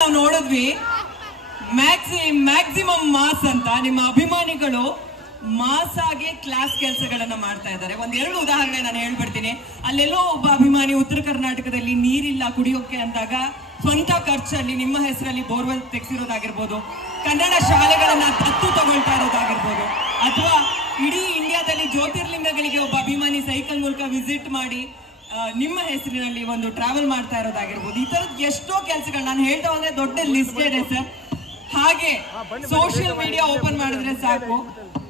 ನಾವು ನೋಡಿದ್ವಿ maximum mass ಅಂತ ನಿಮ್ಮ ಅಭಿಮಾನಿಗಳು ಮಾಸ್ ಆಗಿ ಕ್ಲಾಸ್ ಕೆಲಸಗಳನ್ನ ಮಾಡ್ತಾ ಇದ್ದಾರೆ. ಒಂದೆರಡು ಉದಾಹರಣೆ ನಾನು ಹೇಳ್ಬಿಡ್ತೀನಿ. ಅಲ್ಲೆಲ್ಲೋ ಒಬ್ಬ ಅಭಿಮಾನಿ ಉತ್ತರ ಕರ್ನಾಟಕದಲ್ಲಿ ನೀರಿಲ್ಲ ಕುಡಿಯೋಕೆ ಅಂದಾಗ ಸ್ವಂತ ಖರ್ಚಲ್ಲಿ ನಿಮ್ಮ ಹೆಸರಲ್ಲಿ ಬೋರ್ವೆಲ್ ತೆಗೆಸಿರೋದಾಗಿರ್ಬೋದು, ಕನ್ನಡ ಶಾಲೆಗಳನ್ನ ದತ್ತು ತಗೊಳ್ತಾ ಇರೋದಾಗಿರ್ಬೋದು, ಅಥವಾ ಇಡೀ ಇಂಡಿಯಾದಲ್ಲಿ ಜ್ಯೋತಿರ್ಲಿಂಗಗಳಿಗೆ ಒಬ್ಬ ಅಭಿಮಾನಿ ಸೈಕಲ್ ಮೂಲಕ ವಿಸಿಟ್ ಮಾಡಿ ನಿಮ್ಮ ಹೆಸರಿನಲ್ಲಿ ಒಂದು ಟ್ರಾವೆಲ್ ಮಾಡ್ತಾ ಇರೋದಾಗಿರ್ಬೋದು. ಈ ತರದ್ ಎಷ್ಟೋ ಕೆಲಸಗಳು ನಾನು ಹೇಳ್ತಾ ಹೋದ್ರೆ ದೊಡ್ಡ ಲಿಸ್ಟ್ ಇದೆ ಸರ್. ಹಾಗೆ ಸೋಷಿಯಲ್ ಮೀಡಿಯಾ ಓಪನ್ ಮಾಡಿದ್ರೆ ಸಾಕು,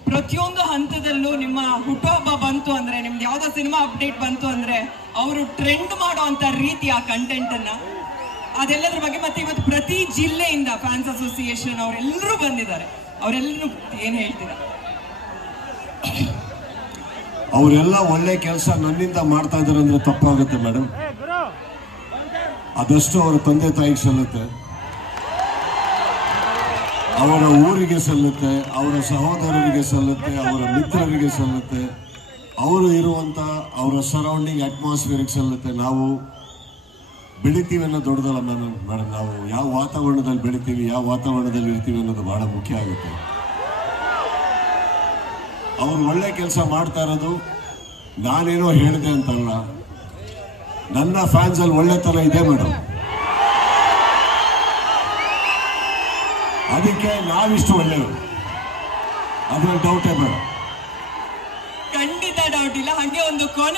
ಪ್ರತಿಯೊಂದು ಹಂತದಲ್ಲೂ ನಿಮ್ಮ ಹುಟ್ಟುಹಬ್ಬ ಬಂತು ಅಂದ್ರೆ, ನಿಮ್ದು ಯಾವ್ದೋ ಸಿನಿಮಾ ಅಪ್ಡೇಟ್ ಬಂತು ಅಂದ್ರೆ ಅವರು ಟ್ರೆಂಡ್ ಮಾಡೋ ಅಂತ ರೀತಿ ಆ ಕಂಟೆಂಟ್ ಅನ್ನ, ಅದೆಲ್ಲದ್ರ ಬಗ್ಗೆ. ಮತ್ತೆ ಇವತ್ತು ಪ್ರತಿ ಜಿಲ್ಲೆಯಿಂದ ಫ್ಯಾನ್ಸ್ ಅಸೋಸಿಯೇಷನ್ ಅವರೆಲ್ಲರೂ ಬಂದಿದ್ದಾರೆ. ಅವರೆಲ್ಲರೂ ಏನ್ ಹೇಳ್ತೀರಾ? ಅವರೆಲ್ಲ ಒಳ್ಳೆ ಕೆಲಸ ನನ್ನಿಂದ ಮಾಡ್ತಾ ಇದ್ದಾರೆ ಅಂದ್ರೆ ತಪ್ಪಾಗುತ್ತೆ ಮೇಡಮ್. ಅದಷ್ಟು ಅವರ ತಂದೆ ತಾಯಿಗೆ ಸಲ್ಲುತ್ತೆ, ಅವರ ಊರಿಗೆ ಸಲ್ಲುತ್ತೆ, ಅವರ ಸಹೋದರರಿಗೆ ಸಲ್ಲುತ್ತೆ, ಅವರ ಮಿತ್ರರಿಗೆ ಸಲ್ಲುತ್ತೆ, ಅವರು ಇರುವಂತ ಅವರ ಸರೌಂಡಿಂಗ್ ಅಟ್ಮಾಸ್ಫಿಯರ್ಗೆ ಸಲ್ಲುತ್ತೆ. ನಾವು ಬೆಳಿತೀವಿ ಅನ್ನೋ ದೊಡ್ಡದಲ್ಲ ಮೇಡಮ್. ನಾವು ಯಾವ ವಾತಾವರಣದಲ್ಲಿ ಬೆಳಿತೀವಿ, ಯಾವ ವಾತಾವರಣದಲ್ಲಿ ಇರ್ತೀವಿ ಅನ್ನೋದು ಬಹಳ ಮುಖ್ಯ ಆಗುತ್ತೆ. ಅವರು ಒಳ್ಳೆ ಕೆಲಸ ಮಾಡ್ತಾ ಇರೋದು ನಾನೇನೋ ಹೇಳಿದೆ ಅಂತಲ್ಲ, ನನ್ನ ಫ್ಯಾನ್ಸ್ ಅಲ್ಲಿ ಒಳ್ಳೆತನ ಇದೆ ಮೇಡಮ್. ಅದಕ್ಕೆ ನಾವಿಷ್ಟು ಒಳ್ಳೆಯವರು, ಅದ್ರಲ್ಲಿ ಡೌಟೇ ಬೇಡ. ಖಂಡಿತ ಡೌಟ್ ಇಲ್ಲ. ಹಾಗೆ ಒಂದು ಕೊನೆ